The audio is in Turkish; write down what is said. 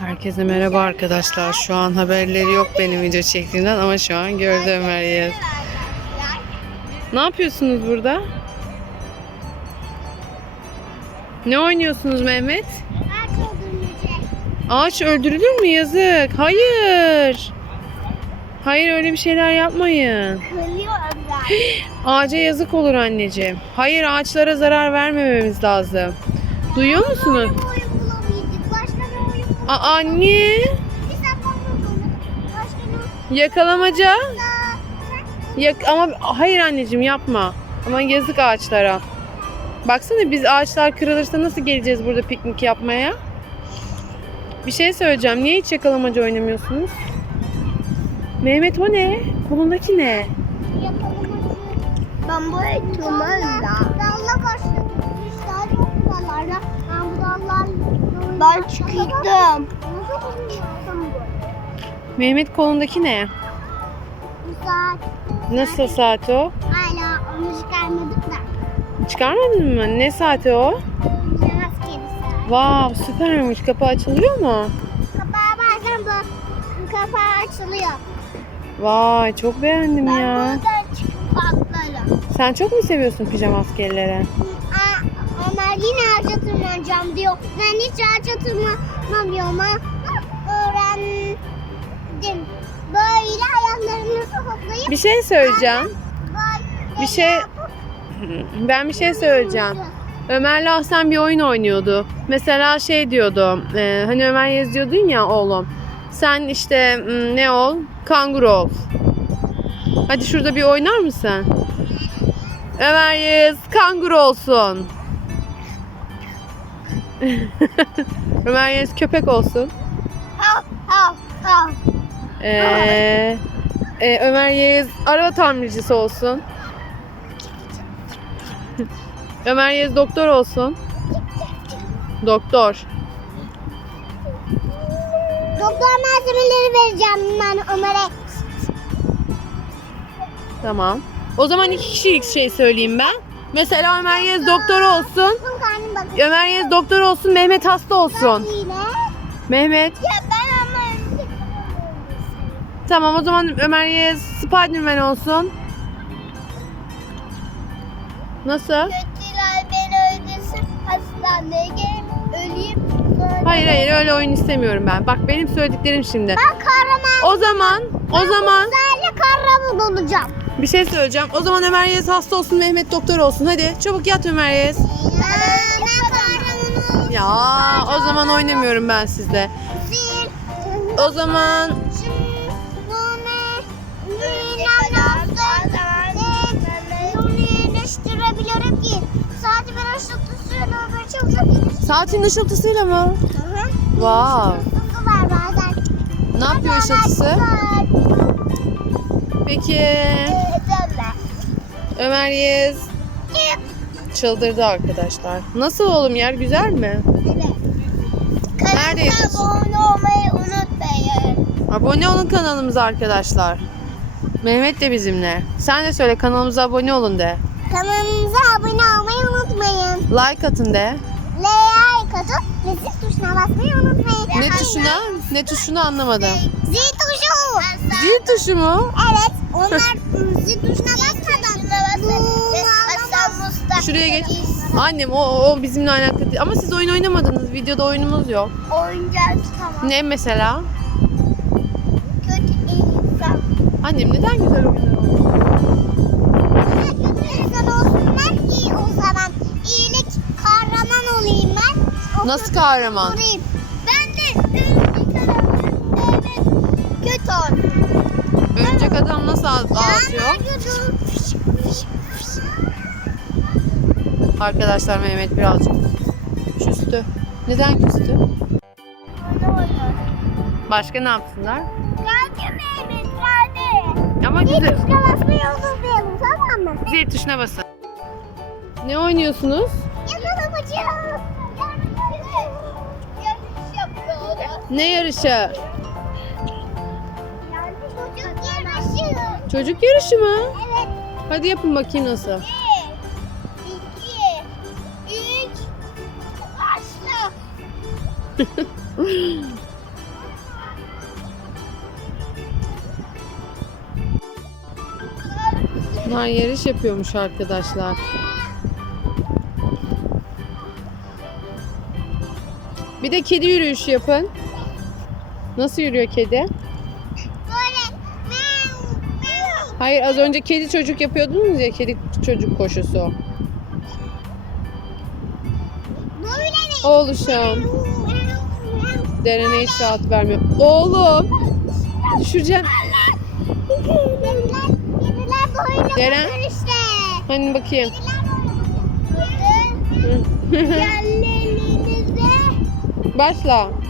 Herkese merhaba arkadaşlar. Şu an haberleri yok benim video çektiğimden ama şu an gördü Ömer Yağız. Ne yapıyorsunuz burada? Ne oynuyorsunuz Mehmet? Ağaç öldürülür mü? Yazık. Hayır. Hayır öyle bir şeyler yapmayın. Ağaca yazık olur anneciğim. Hayır ağaçlara zarar vermememiz lazım. Duyuyor musunuz? Aa, anne. Yakalamaca. Yak ama hayır anneciğim yapma. Aman yazık ağaçlara. Baksana biz ağaçlar kırılırsa nasıl geleceğiz burada piknik yapmaya? Bir şey söyleyeceğim. Niye hiç yakalamaca oynamıyorsunuz? Mehmet o ne? Kolundaki ne? yakalamacı. Ben bu Ben çıktım. Mehmet kolundaki ne? Bu saat. Nasıl saat o? Hala onu çıkarmadık da. Çıkarmadın mı? Ne saati o? Yemez kedisi. Vav süpermiş. Kapı açılıyor mu? Kapağı bazen bu. Kapağı açılıyor. Vay çok beğendim Ben ya. buradan çıkıp atlarım. Sen çok mu seviyorsun pijama askerleri? Yine ağaca tırmanacağım diyor. Ben hiç ağaca tırmanamıyorum ama öğrendim. Böyle ayaklarınızı hoplayıp Bir şey söyleyeceğim. Bir şey ben bir şey söyleyeceğim. Ömer'le Hasan bir oyun oynuyordu. Mesela şey diyordu. e, hani Ömer Yez diyordun ya oğlum. Sen işte ne ol? Kanguru ol. Hadi şurada bir oynar mısın? Ömer Yez kanguru olsun. Ömer Yez köpek olsun. Ee, e, Ömer Yez araba tamircisi olsun. Ömer Yez doktor olsun. Doktor. Doktor malzemeleri vereceğim ben Ömer'e. Tamam. O zaman iki kişilik şey söyleyeyim ben. Mesela Ömer Yez doktor olsun. Bakıyor. Ömer Yez doktor olsun, Mehmet hasta olsun. Yine. Mehmet. Ya ben ama Tamam o zaman Ömer Yez Spiderman olsun. Nasıl? Kötüler beni öldürsün. Hastaneye gelip öleyim. Sonra Hayır hayır öyle oyun istemiyorum ben. Bak benim söylediklerim şimdi. Ben kahraman. O zaman o zaman Uzaylı kahraman olacağım. bir şey söyleyeceğim. O zaman Ömer Yez hasta olsun, Mehmet doktor olsun. Hadi çabuk yat Ömer Yez. Ben. Ya o zaman oynamıyorum ben sizle. O zaman Onu iyileştirebilirim ki. İyileştiririm. saatin ışıltısıyla mı? Wow. Var bazen. Ne yapıyor ışıltısı? Peki Ömer Yez çıldırdı arkadaşlar. Nasıl oğlum yer güzel mi? Nerede yapıyorsun? abone olmayı unutmayın. Abone olun kanalımıza arkadaşlar. Mehmet de bizimle. Sen de söyle kanalımıza abone olun de. Kanalımıza abone olmayı unutmayın. Like atın de. Like atıp ve zil tuşuna basmayı unutmayın. Ne tuşuna? Ne tuşunu anlamadım. Zil tuşu. Zil tuşu mu? Evet. Onlar zil tuşuna anlamaz. Şuraya geç. Annem o, o bizimle alakalı değil. Ama siz oyun oynamadınız. Videoda oyunumuz yok. Oyuncak tamam. Ne mesela? Kötü insan. Annem neden güzel oyunlar oynuyor? Kötü insan olsunlar iyi o zaman. İyilik kahraman olayım ben. O Nasıl kahraman? olayım. Ben de kahraman. Evet. Kötü ol. Örümcek adam nasıl ağ- ağlatıyor? Ben kötü. Arkadaşlar Mehmet birazcık küstü. Neden küstü? Başka ne yapsınlar? Geldi Mehmet geldi. Ama Bir güzel. tuşuna basmayı unutmayalım tamam mı? Zil tuşuna basın. Ne oynuyorsunuz? Yakalamacı. Yarış yapıyor. Ne yarışı? Çocuk yarışı. Çocuk yarışı mı? Evet. Hadi yapın bakayım nasıl. Bunlar yarış yapıyormuş arkadaşlar. Bir de kedi yürüyüşü yapın. Nasıl yürüyor kedi? Hayır az önce kedi çocuk yapıyordunuz ya kedi çocuk koşusu. Oğluşum. Derene hiç rahat vermiyor. Oğlum. Düşüreceğim. Deren. Hani bakayım. Başla.